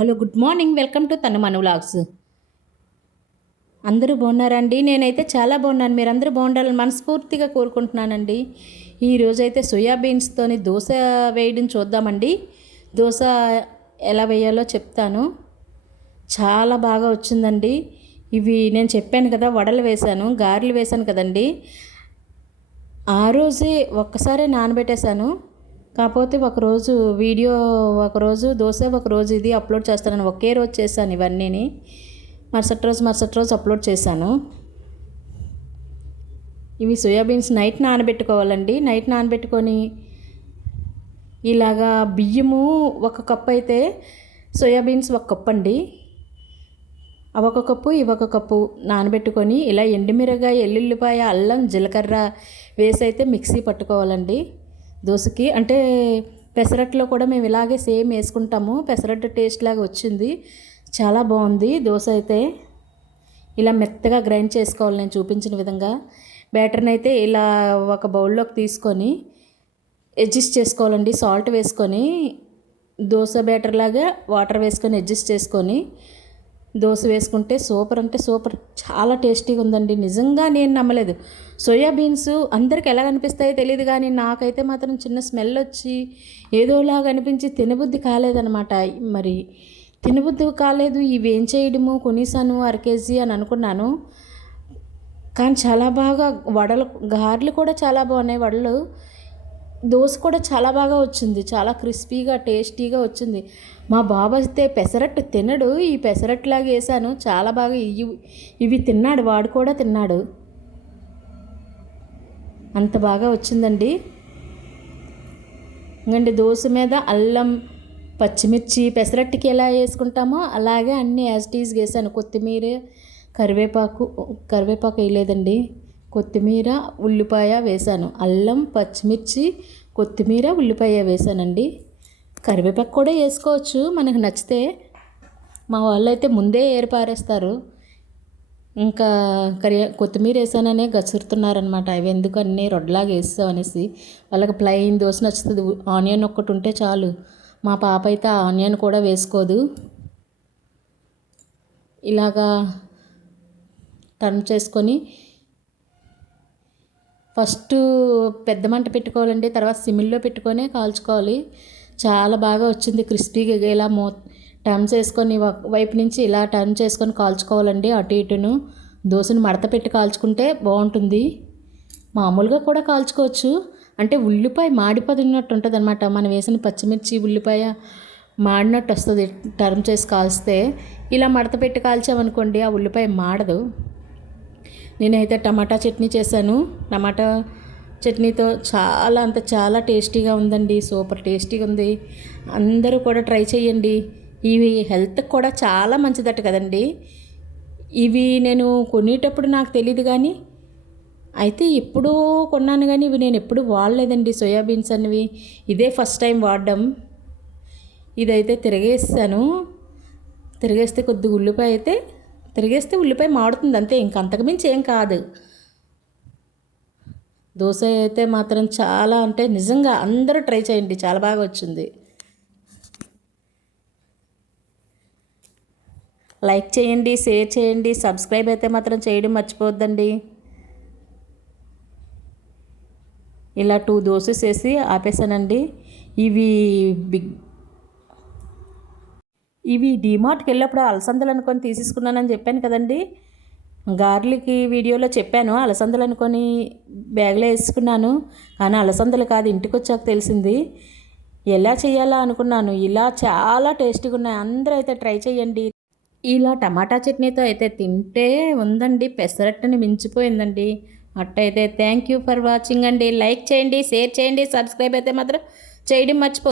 Hello good morning. Welcome to తను మన vlogs. అందరూ బాగున్నారండి? నేనైతే చాలా బాగున్నాను. మీరందరూ బాగుండాలని మనస్ఫూర్తిగా కోరుకుంటున్నానండి. ఈరోజైతే సోయాబీన్స్తోని దోశ వేయడం చూద్దామండి. దోశ ఎలా వేయాలో చెప్తాను. చాలా బాగా వచ్చిందండి. ఇవి నేను చెప్పాను కదా వడలు వేశాను గారెలు వేశాను కదండి. ఆ రోజే ఒక్కసారే నానబెట్టేశాను. కాకపోతే ఒకరోజు వీడియో ఒకరోజు దోశ ఒకరోజు ఇది అప్లోడ్ చేస్తానని ఒకే రోజు చేశాను ఇవన్నీని. మరుసటి రోజు మరుసటి రోజు అప్లోడ్ చేశాను. ఇవి సోయాబీన్స్ నైట్ నానబెట్టుకోవాలండి. నైట్ నానబెట్టుకొని ఇలాగా బియ్యము ఒక కప్పు అయితే సోయాబీన్స్ ఒక కప్పు అండి. అవి ఒక కప్పు ఇవి ఒక కప్పు నానబెట్టుకొని ఇలా ఎండుమిరగాయ ఎల్లుల్లిపాయ అల్లం జీలకర్ర వేసి అయితే మిక్సీ పట్టుకోవాలండి. దోశకి అంటే పెసరట్లో కూడా మేము ఇలాగే సేమ్ వేసుకుంటాము. పెసరట్టు టేస్ట్ లాగా వచ్చింది. చాలా బాగుంది దోశ అయితే. ఇలా మెత్తగా గ్రైండ్ చేసుకోవాలి నేను చూపించిన విధంగా. బ్యాటర్ని అయితే ఇలా ఒక బౌల్లోకి తీసుకొని అడ్జస్ట్ చేసుకోవాలండి. సాల్ట్ వేసుకొని దోశ బ్యాటర్ లాగా వాటర్ వేసుకొని అడ్జస్ట్ చేసుకొని దోశ వేసుకుంటే సూపర్ అంటే సూపర్. చాలా టేస్టీగా ఉందండి. నిజంగా నేను నమ్మలేదు. సోయాబీన్స్ అందరికి ఎలా అనిపిస్తాయో తెలియదు కానీ నాకైతే మాత్రం చిన్న స్మెల్ వచ్చి ఏదోలాగా అనిపించి తినబుద్ధి కాలేదనమాట మరి తినబుద్ధి కాలేదు. ఇవి ఏం చేయడము? కొనీసాను అర కేజీ అని అనుకున్నాను. కానీ చాలా బాగా వడలు గారెలు కూడా చాలా బాగున్నాయి. వడలు దోశ కూడా చాలా బాగా వచ్చింది. చాలా క్రిస్పీగా టేస్టీగా వచ్చింది. మా బాబు అయితే పెసరట్టు తినడు. ఈ పెసరట్టులాగా వేసాను. చాలా బాగా ఇవి ఇవి తిన్నాడు. వాడు కూడా తిన్నాడు. అంత బాగా వచ్చిందండి. ఇంకండి దోశ మీద అల్లం పచ్చిమిర్చి పెసరట్టుకి ఎలా వేసుకుంటామో అలాగే అన్నీ యాజ్ టీజ్ వేసాను. కొత్తిమీర కరివేపాకు కరివేపాకు వేయలేదండి. కొత్తిమీర ఉల్లిపాయ వేసాను అల్లం పచ్చిమిర్చి కొత్తిమీర ఉల్లిపాయ వేసానండి కరివేపాకు కూడా వేసుకోవచ్చు మనకు నచ్చితే. మా వాళ్ళు అయితే ముందే ఏరిపారేస్తారు ఇంకా కరి కొత్తిమీర వేసాననే గసురుతున్నారనమాట అవి ఎందుకు అన్నీ రొడ్లాగా వేస్తాం అనేసి. వాళ్ళకి ప్లెయిన్ దోశ నచ్చుతుంది. ఆనియన్ ఒక్కటి ఉంటే చాలు. మా పాప అయితే ఆనియన్ కూడా వేసుకోదు. ఇలాగా టర్న్ చేసుకొని ఫస్ట్ పెద్ద మంట పెట్టుకోవాలండి తర్వాత సిమిల్లో పెట్టుకొని కాల్చుకోవాలి. చాలా బాగా వచ్చింది క్రిస్పీగా ఇలా మో టర్న్ చేసుకొని వైపు నుంచి ఇలా టర్న్ చేసుకొని కాల్చుకోవాలండి అటు ఇటును. దోశను మడత పెట్టి కాల్చుకుంటే బాగుంటుంది. మామూలుగా కూడా కాల్చుకోవచ్చు. అంటే ఉల్లిపాయ మాడిపోతున్నట్టు ఉంటుంది అనమాట మనం వేసిన పచ్చిమిర్చి ఉల్లిపాయ మాడినట్టు వస్తుంది టర్మ్ చేసి కాల్స్తే. ఇలా మడత పెట్టి కాల్చామనుకోండి ఆ ఉల్లిపాయ మాడదు. నేనైతే టమాటా చట్నీ చేశాను. టమాటా చట్నీతో చాలా అంత చాలా టేస్టీగా ఉందండి సూపర్ టేస్టీగా ఉంది. అందరూ కూడా ట్రై చేయండి ఇవి హెల్త్కి కూడా చాలా మంచిదట కదండి. ఇవి నేను కొనేటప్పుడు నాకు తెలియదు కానీ అయితే ఎప్పుడూ కొన్నాను కానీ ఇవి నేను ఎప్పుడు వాడలేదండి సోయాబీన్స్ అనేవి ఇదే ఫస్ట్ టైం వాడడం. ఇదైతే తిరగేస్తాను తిరిగేస్తే కొద్దిగా ఉల్లిపాయ అయితే తిరిగేస్తే ఉల్లిపాయ మాడుతుంది అంతే ఇంక అంతకుమించి ఏం కాదు. దోశ అయితే మాత్రం చాలా అంటే నిజంగా అందరూ ట్రై చేయండి చాలా బాగా వచ్చింది. లైక్ చేయండి షేర్ చేయండి సబ్స్క్రైబ్ అయితే మాత్రం చేయడం మర్చిపోవద్దండి. ఇలా టూ దోసెస్ వేసి ఆపేసానండి. ఇవి బిగ్ ఇవి డిమార్ట్కి వెళ్ళినప్పుడు అలసందలు అనుకొని తీసేసుకున్నానని చెప్పాను కదండి. గార్లిక్ వీడియోలో చెప్పాను అలసందలు అనుకొని బ్యాగ్లో వేసుకున్నాను. కానీ అలసందలు కాదు ఇంటికి వచ్చాక తెలిసింది. ఎలా చేయాలా అనుకున్నాను. ఇలా చాలా టేస్టీగా ఉన్నాయి. అందరూ అయితే ట్రై చేయండి. ఇలా టమాటా చట్నీతో అయితే తింటే ఉందండి. పెసరట్టుని మించిపోయిందండి. అట్టయితే థ్యాంక్ యూ ఫర్ వాచింగ్ అండి. లైక్ చేయండి షేర్ చేయండి సబ్స్క్రైబ్ అయితే మాత్రం చేయడం మర్చిపో